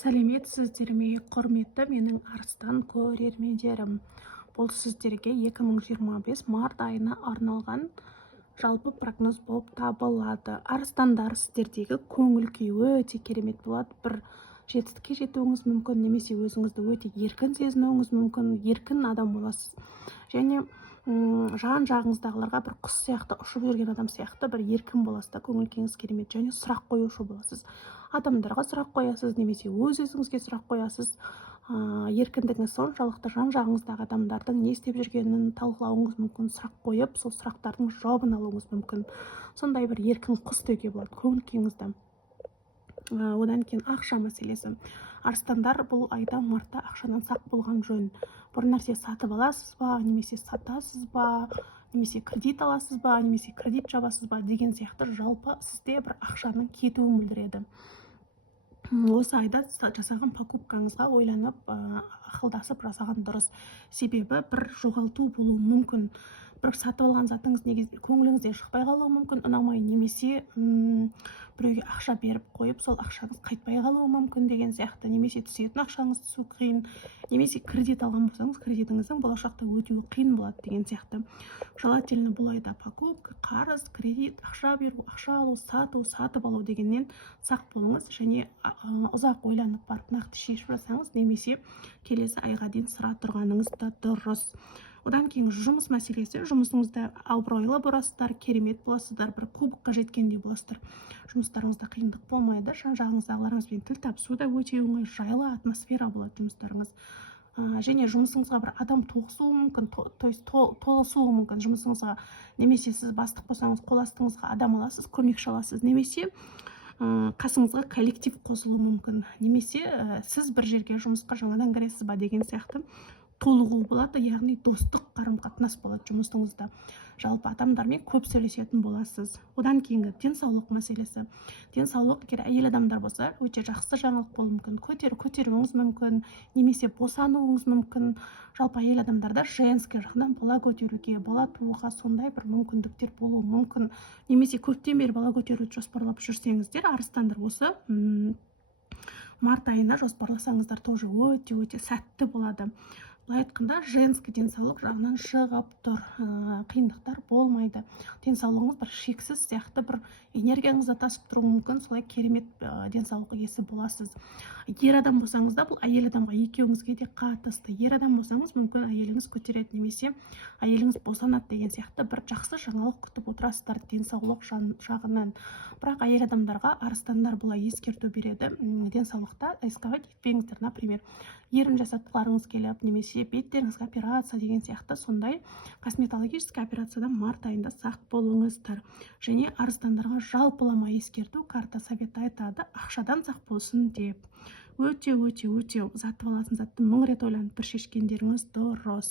Сәлеметсіздер ме, құрметті менің арыстан көрермендерім. Бұл сіздерге 2025 март айына арналған жалпы прогноз болып табылады. Арыстандар, сіздердегі көңіл күй өте керемет болады. Бір жетістікке жетуіңіз мүмкін, немесе өзіңізді өте еркін сезінуіңіз мүмкін, еркін адам боласыз. Және жан жағыңыздағыларға бір құс сияқты ұшып жүрген адам сияқты бір еркін боласыз да, көңіл күйіңіз керемет, және сұрақ қоюшы боласыз. Адамдарға сұрақ қоясыз, немесе өзіңізге сұрақ қоясыз. Еркіндігіңіз соншалықты жан жағыңыздағы адамдардың не істеп жүргенін талқылауыңыз мүмкін, сұрақ қойып, сол сұрақтардың жауабын алуыңыз мүмкін. Сондай бір еркін құс деуге болады көңіл күйіңізді. Одан кейін ақша мәселесі. Арыстандар, бұл айда мартта ақшадан сақ болған жөн. Бір нәрсе сатып аласыз ба, немесе сатасыз ба, немесе кредит аласыз ба, немесе кредит жабасыз ба деген сияқты жалпы сізде бір ақшаның кетуін білдіреді. Осы айда жасаған покупкаңызға ойланып, ақылдасып жасаған дұрыс. Себебі бір жоғалту болуы мүмкін. Бір сатып алған затыңыз көңіліңізден шықпай қалуы мүмкін, ұнамай, немесе біреуге ақша беріп қойып, сол ақшаңыз қайтпай қалуы мүмкін деген сияқты, немесе түсетін ақшаңыз түсу қиын, немесе кредит алған болсаңыз, кредитіңіздің болашақта өтеуі қиын болады деген сияқты. Желательно бұл айда покупка, қарыз, кредит, ақша беру, ақша алу, сатып алу дегеннен сақ болыңыз, және ұзақ ойланып барып нақты шешіп жасаңыз, немесе келесі айға дейін сыра тұрғаныңыз да дұрыс. Одан кейін жұмыс мәселесі. Жұмысыңызда абыройлы боласыздар, керемет боласыздар, бір кубокқа жеткендей боласыздар. Жұмыстарыңызда қиындық болмайды, жан жағыңыздағыларыңызбен тіл табысу да өте оңай, жайлы атмосфера болады жұмыстарыңыз. Және жұмысыңызға бір адам тоғысуы мүмкін, толысуы мүмкін жұмысыңызға. Немесе сіз бастық болсаңыз, қол астыңызға адам аласыз, көмекші аласыз, немесе қасыңызға коллектив қосылуы мүмкін, немесе сіз бір жерге жұмысқа жаңадан кіресіз ба деген сияқты толығу болады, яғни достық қарым-қатынас болады жұмысыңызда. Жалпы адамдармен көп сөйлесетін боласыз. Одан кейінгі денсаулық мәселесі. Денсаулық, егер әйел адамдар болса, өте жақсы жаңалық болуы мүмкін, көтеруіңіз мүмкін, немесе босануыңыз мүмкін. Жалпы әйел адамдарда женский жағынан бала көтеруге, бала тууға сондай бір мүмкіндіктер болуы мүмкін. Немесе көптен бері бала көтеруді жоспарлап жүрсеңіздер, арыстандар, осы март айына жоспарласаңыздар тоже өте сәтті болады. Былай айтқанда, женский денсаулық жағынан шығып тұр, қиындықтар болмайды. Денсаулығыңыз бір шексіз сияқты, бір энергияңызды тасып тұруы мүмкін, солай керемет денсаулық иесі боласыз. Ер адам болсаңыз да, бұл әйел адамға екеуіңізге де қатысты. Ер адам болсаңыз, мүмкін әйеліңіз көтереді, немесе әйеліңіз босанады деген сияқты бір жақсы жаңалық күтіп отырасыздар денсаулық жағынан. Бірақ әйел адамдарға арыстандар бұлай ескерту береді: денсаулықта рисковать етпеңіздер. Например, ерін жасатқыларыңыз келіп, немесе беттеріңізге операция деген сияқты сондай косметологический операциядан март айында сақ болыңыздар. Және арыстандарға жалпылама ескерту, карта советі айтады, ақшадан сақ болсын деп. Өте сатып алатын затты мың рет ойланып бір шешкендеріңіз дұрыс.